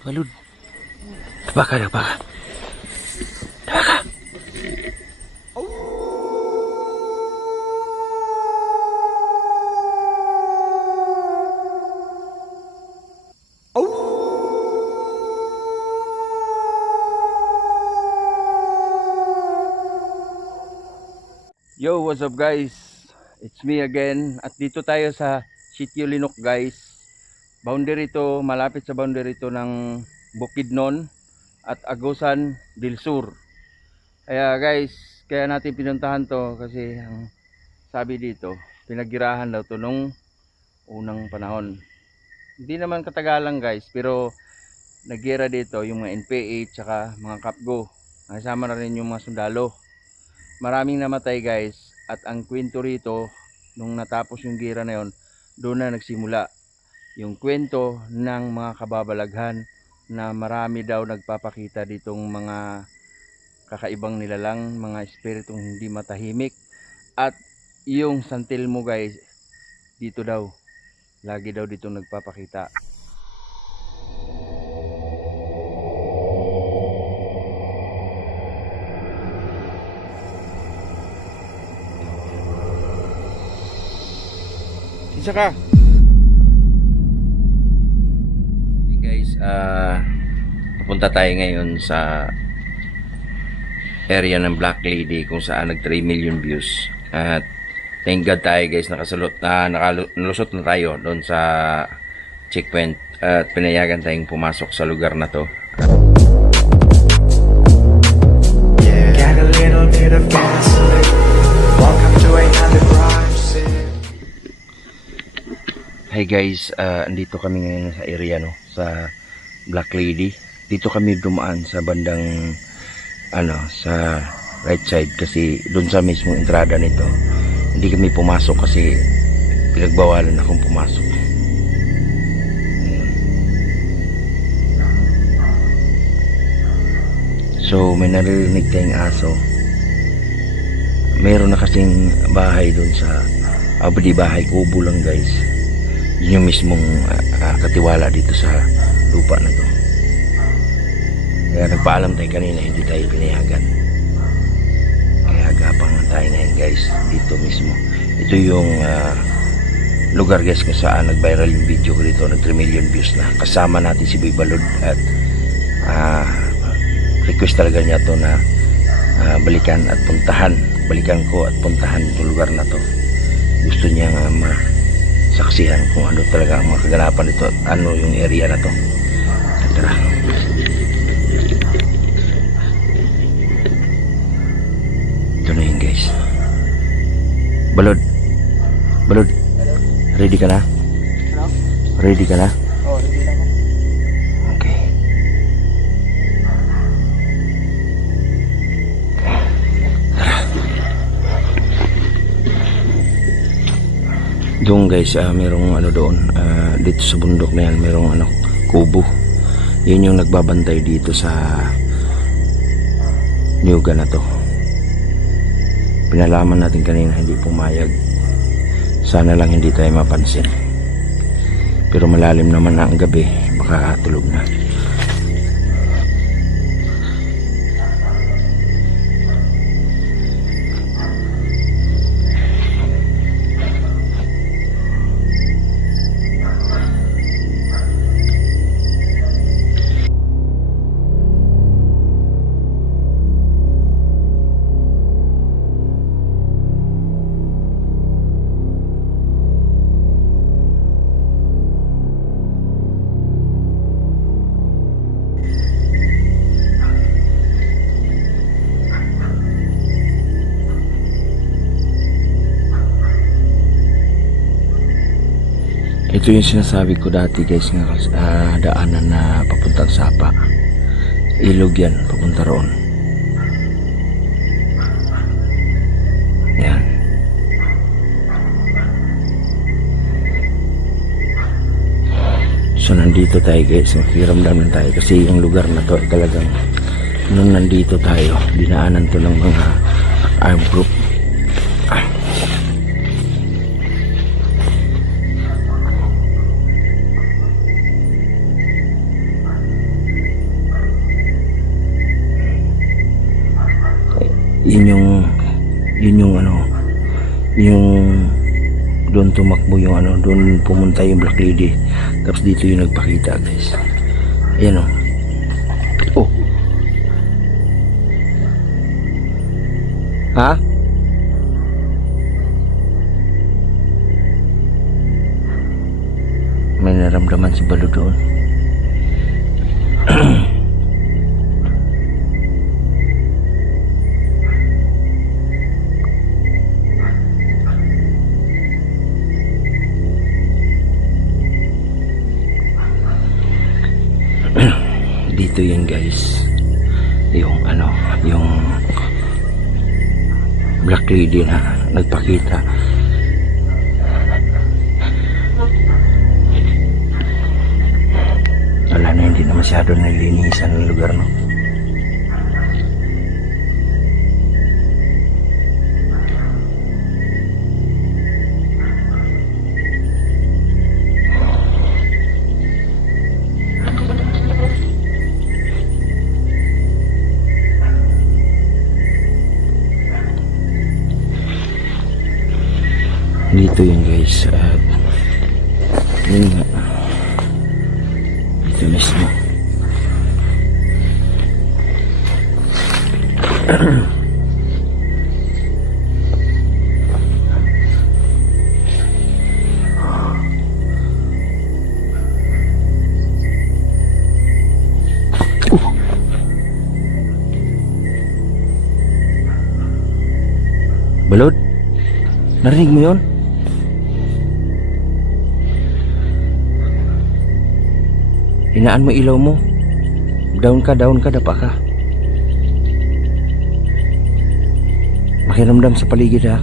Balud. Tabaka. Yo, what's up guys? It's me again. At dito tayo sa Sitio Linok guys. Boundary ito, malapit sa boundary ito ng Bukidnon at Agusan del Sur. Kaya guys, kaya natin pinuntahan to kasi ang sabi dito, pinagirahan daw to nung unang panahon. Hindi naman katagalan guys, pero nagira dito yung mga NPA tsaka mga Kapgo. Kasama na rin yung mga sundalo. Maraming namatay guys, at ang kwento rito nung natapos yung gira na yon, doon na nagsimula yung kwento ng mga kababalaghan na marami daw nagpapakita ditong mga kakaibang nilalang, mga espiritong hindi matahimik. At yung San Telmo guys, dito daw lagi daw dito nagpapakita. Isa ka. Hey guys, papunta tayo ngayon sa area ng Black Lady kung saan nag 3 million views. At thank God tayo guys, nakalusot na tayo doon sa checkpoint at pinayagan tayong pumasok sa lugar na to. Get a little bit of gasoline. Welcome to another crime scene. Hi guys, andito kami ngayon sa area no, sa Black Lady. Dito kami dumaan sa bandang sa right side kasi doon sa mismong entrada nito. Hindi kami pumasok kasi pinagbawalan akong pumasok. So may naririnig tayong aso. Meron na kasing bahay doon sa abdi bahay, kubo lang guys. Yun yung mismong katiwala dito sa lupa na to. Kaya nagpaalam tayo kanina, hindi tayo pinayagan. Kaya agapang tayo ngayon guys, dito mismo. Ito yung lugar guys kung saan nag-viral yung video ko dito, nag 3 million views na. Kasama natin si Boy Balud at request talaga niya to na balikan at puntahan. Balikan ko at puntahan itong lugar na to. Gusto niya saksihan kung ano talaga ang mga kaganapan dito at ano yung area na to. Tara. Ito na yun guys. Balud, ready ka na? Ano? Ready ka na? Oh, ready na ako. Okay. Doon guys, merong doon, dito sa bundok na yan, merong kubo. Yun yung nagbabantay dito sa nyuga na to. Pinalaman natin kanina, hindi pumayag. Sana lang hindi tayo mapansin. Pero malalim naman na ang gabi, baka tulog na. Ito yung sinasabi ko dati guys nga, daanan na papuntang Sapa. Ilog yan, papunta roon. Yan. So nandito tayo guys, makiramdam lang tayo kasi yung lugar na to talagang nung nandito tayo, dinaanan to ng mga armed group. yun yung ano, yung doon tumakbo yung ano, doon pumunta yung Black Lady, tapos dito yung nagpakita guys. Ayan o. Oh, ha? May naramdaman si Balo doon. Dito yan guys, yung ano, yung Black Lady na nagpakita. Wala na, hindi na masyado nilinisan ng lugar, no? Dito yun guys, at yun nga, dito mismo. Balod, narinig mo yun? Hinaan mo ilaw mo. Down ka, dapa ka. Makiramdam sa paligid ha.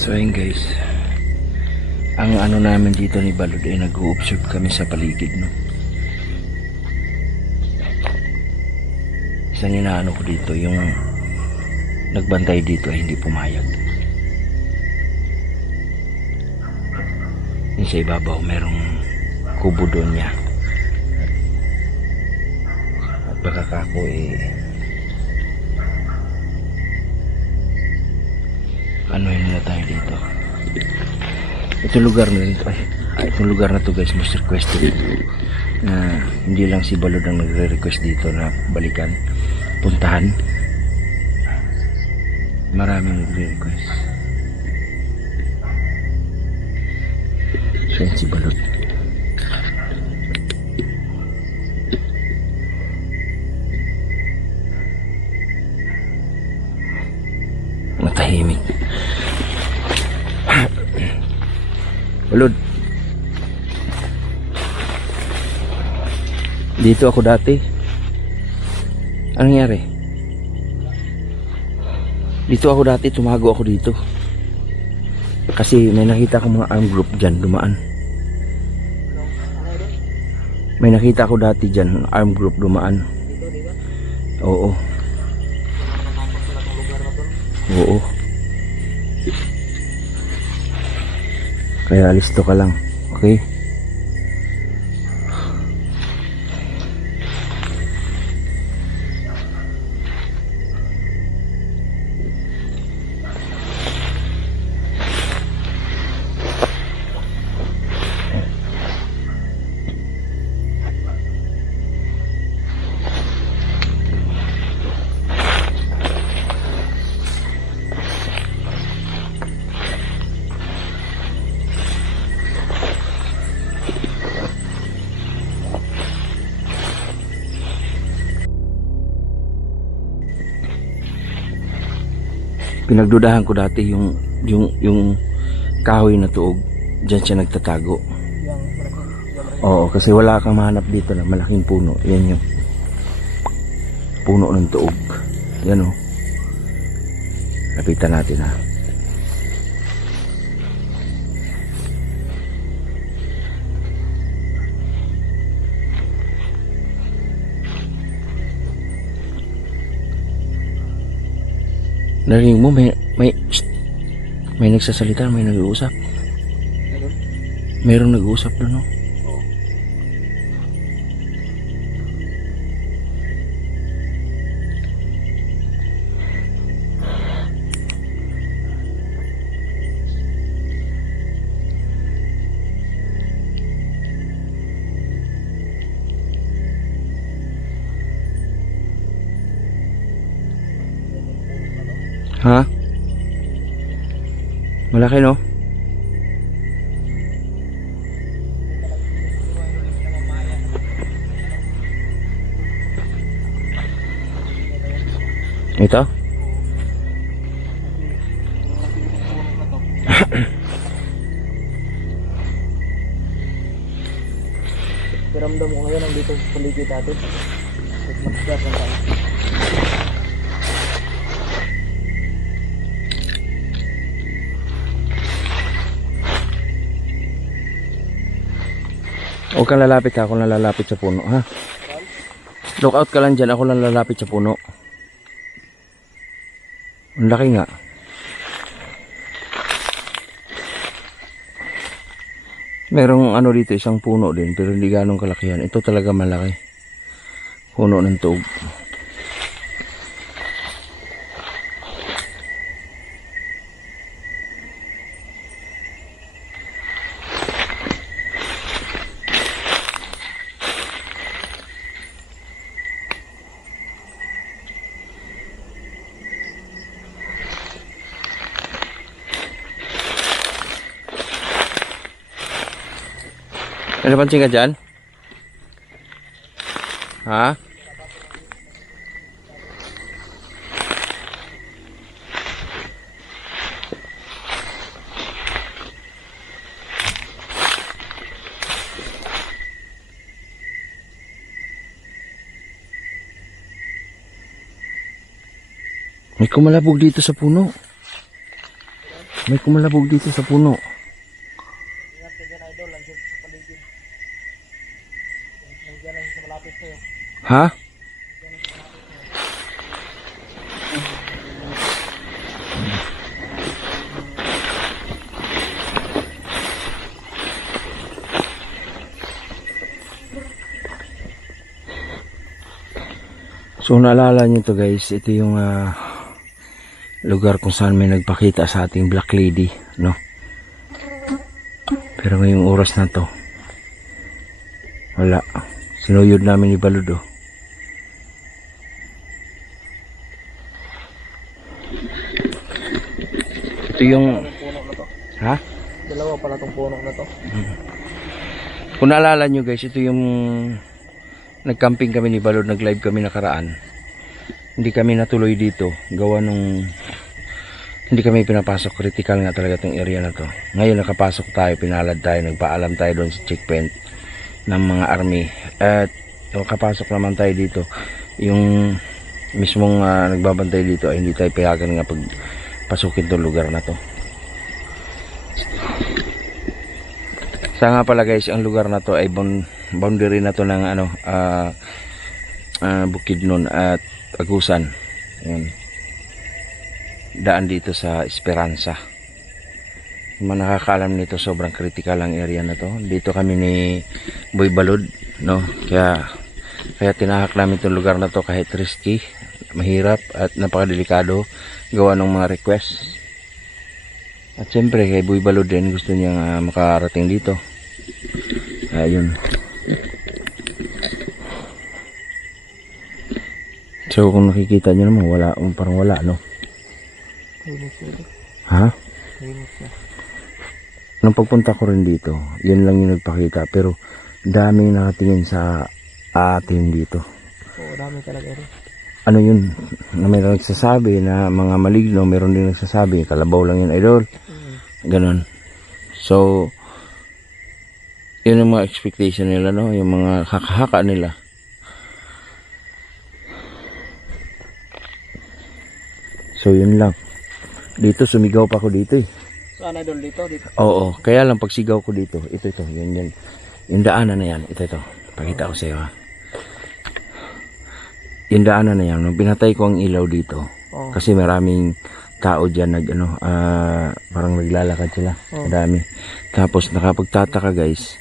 So ayun guys, ang ano namin dito ni Balod ay nag-o-observe kami sa paligid, no. Isang inaano ko dito, yung nagbantay dito ay hindi pumayag. Yung sa ibabaw merong kubo doon niya, at baka kako ano yun na tayo dito. Itong lugar na ito, itong lugar na to guys, most requested, na hindi lang si Balod ang nagre-request dito na balikan, puntahan. Maraming nagre-request. So yan si Balod. Matahimik. Balod, dito ako dati. Anong nangyari? Dito ako dati, tumago ako dito kasi may nakita ko mga armed group dyan dumaan. May nakita ko dati dyan, armed group dumaan. Oo. Oo. Kaya alisto ka lang, okay? Pinagdudahan ko dati yung kahoy na tuog. Diyan siya nagtatago. Oo, kasi wala kang mahanap dito na malaking puno. Yan yung puno ng tuog. Yan o. Lapitan natin ha. Narinig mo, may nagsasalita, may nag-uusap. Mayroong nag-uusap doon, no? Ha? Malaki, no? Ito? Ramdam ko ngayon ang dito sa paligid natin. Mag-start lang tayo. Huwag kang lalapit ha, ako lang lalapit sa puno, ha? Look out ka lang dyan, ako lang lalapit sa puno. Ang laki nga. Merong ano dito, isang puno din, pero hindi ganong kalakihan. Ito talaga malaki. Puno ng tuog. May napansin ka dyan? Ha? May kumalabog dito sa puno. May kumalabog dito sa puno. Ingat ka dyan, idol. Ang sa paligid. Nandiyan lang sa malapit sa'yo. Ha? So naalala nyo to guys, ito yung lugar kung saan may nagpakita sa ating Black Lady, no? Pero ngayong oras na to, wala. Sinuyod namin ni Baludo. Ito yung... Puno na to. Ha? Dalawa pala tong puno na to. Kung naalala nyo guys, ito yung... Nag-camping kami ni Balud, nag-live kami nakaraan. Hindi kami natuloy dito. Gawa nung... Hindi kami pinapasok. Critical nga talaga itong area na to. Ngayon nakapasok tayo, pinalad tayo, nagpaalam tayo doon sa checkpoint ng mga army. At nakapasok naman tayo dito. Yung mismong nagbabantay dito ay hindi tayo payagan nga pag pasukin itong lugar na to. Sa nga pala guys, ang lugar na to ay boundary na to ng Bukidnon at Agusan. Ayan. Daan dito sa Esperanza. Yung mga nakakaalam nito, sobrang critical ang area na to. Dito kami ni Boy Balud, no? Kaya tinahak namin itong lugar na to kahit risky, mahirap at napakadelikado gawa ng mga request. At syempre kay Boy Balud din gusto niya makarating dito. Ayun. So kung nakikita nyo naman wala, parang wala, no? Tahimik siya. Ha? Tahimik siya. Nung pagpunta ko rin dito, yun lang yung nagpakita, pero daming nakatingin sa atin dito. Oo, dami talaga rin. ano yun, na mayroon nagsasabi na mga maligno, mayroon din nagsasabi kalabaw lang yun, idol. Ganon. So, yun ang mga expectation nila, no? Yung mga haka-haka nila. So, yun lang. Dito, sumigaw pa ako dito eh. Saan idol dito? Dito. Oo, kaya lang pag sigaw ko dito, ito, yun. Yung daanan na yan, ito. Pakita ko sa iyo, ha. Yung daanan na yan, nung pinatay ko ang ilaw dito, kasi maraming tao dyan parang naglalakad sila. Kadami. Tapos nakapagtataka guys,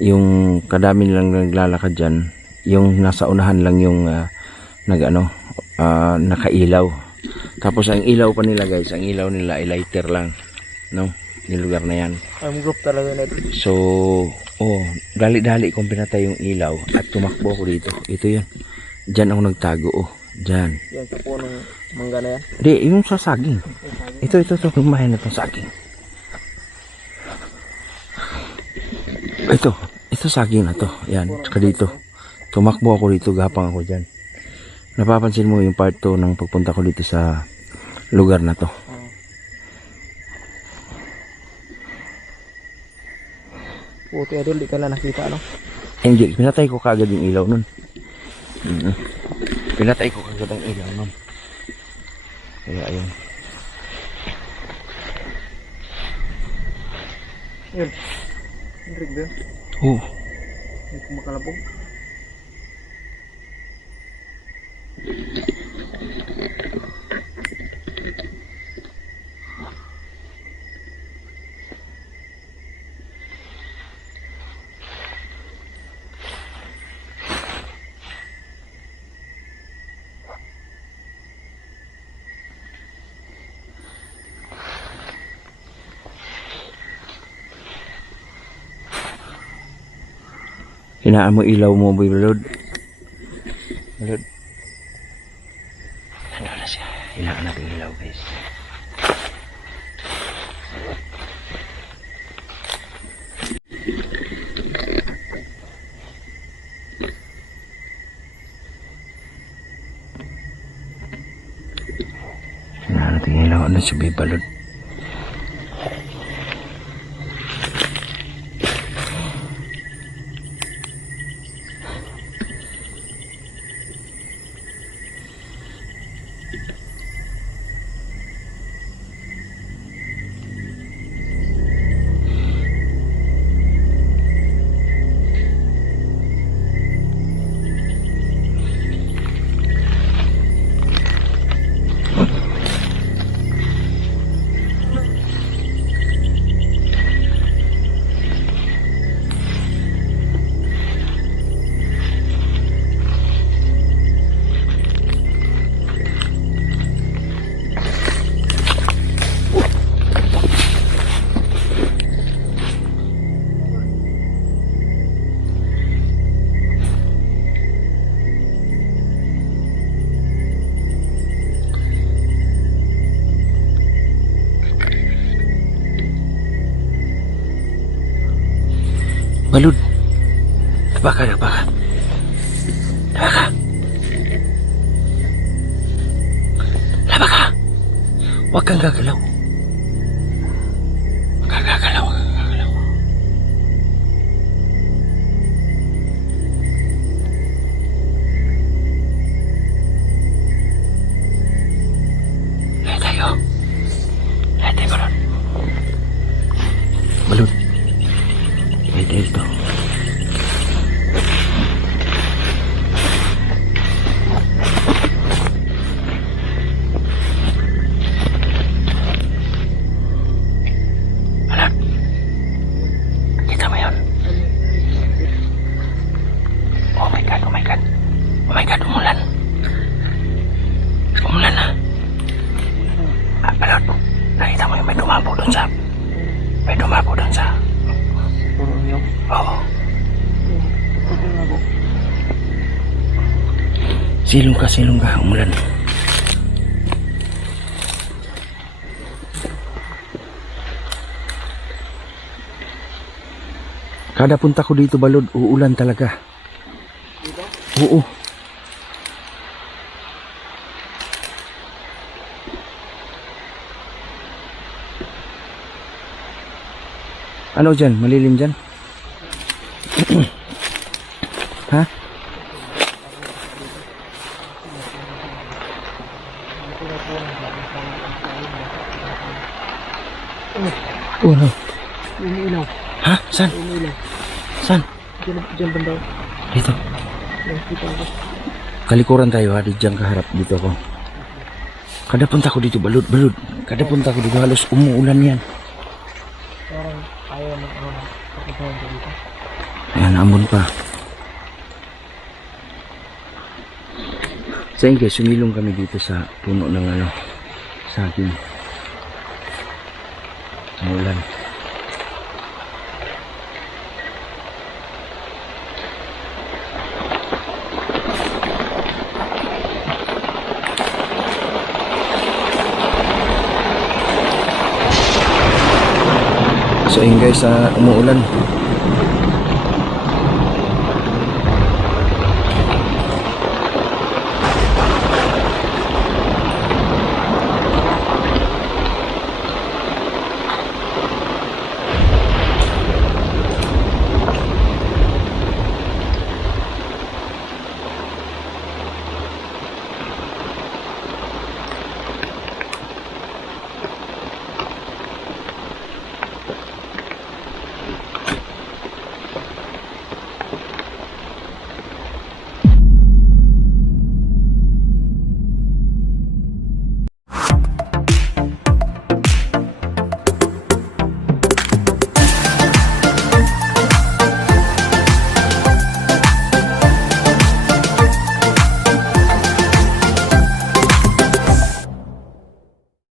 yung kadami nilang naglalakad dyan, yung nasa unahan lang yung nakailaw. Tapos ang ilaw pa nila guys, ang ilaw nila ay lighter lang, no? Yung lugar na yan. Ang group talaga na ito. So, dali-dali kong pinatay yung ilaw at tumakbo ko dito. Ito yun. Diyan ako nagtago, Diyan. Yan sa punong mangga na yan. Hindi, yung sa saging. Ito. Lumayan na itong saging. Ito saging na to. Yan, saka dito. Tumakbo ako dito, gapang ako dyan. Napapansin mo yung part 2 ng pagpunta ko dito sa lugar na to. Puti idol, di ka na nakita, no? Hindi, pinatay ko kagad yung ilaw nun. Pinatay ko kagad ang ilaw nun. Kaya ayun. Yun. Hendrik ba yun? Oo. May kumakalabog. Hinaan mo ilaw mo, boy, Balod. Balod. Ano na siya? Hinaan natin ilaw, guys. Hinaan natin ilaw. Ano siya, boy, Balod? Balud. Taba ka. Huwag kang gagalaw. Huwag kang gagalaw. Lahat tayo, Balud. Balud. Ito. Alam. Kita mo yun? Oh my God. Umulan. Umulan na. Balud. Nakita mo yung may dumapo doon sa... Oo. Silong ka, umulan. Kada punta ko dito, Balod, uulan talaga. Dito? Oo. Ano dyan? Malilim dyan? Ha? Oh no. Umiilaw. Ha? Saan? Umiilaw. Saan? Diyan banda. Dito. Nakikita ko. Kalikuran tayo ha. Diyan kaharap. Dito ako. Kada punta ko dito, balud. Kada punta ko dito, halos umuulan yan. Parang ayaw ng ano na. Kapuntahan ko dito. Ayan, naambon pa. So yun guys, sumilong kami dito sa puno ng ano, saging. Umulan. So yun guys, umuulan.